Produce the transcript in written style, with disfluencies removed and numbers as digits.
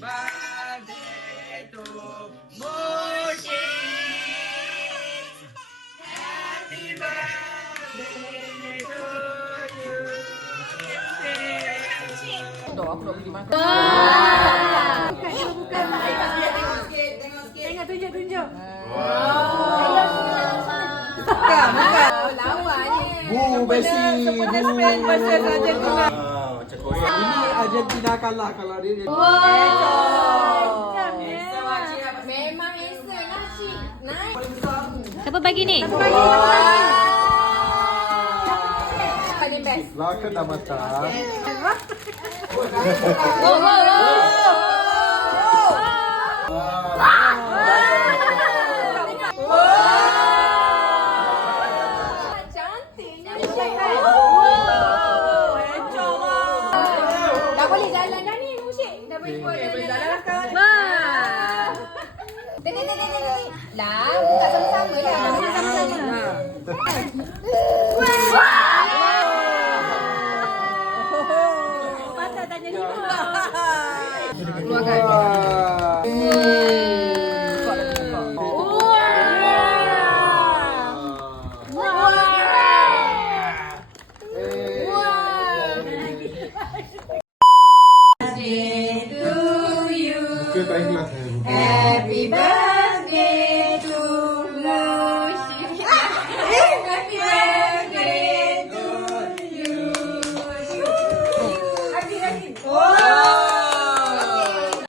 birthday to Moshi. Happy birthday to you. Doa aku nak pergi makan. Tengok tunjuk. Lawan ni. Messi. Spain versus Argentina. Macam Korea. Ini Argentina kalah kalau dia. Memang esok nasi. Naik. Siapa bagi ni? Paling best. Lakan dah matang. Cantiknya. Dah boleh jalan dah ni, Musyik. Dah boleh jalan lah kawan. Tengok. Lah, buka sama-sama lah. Sama-sama.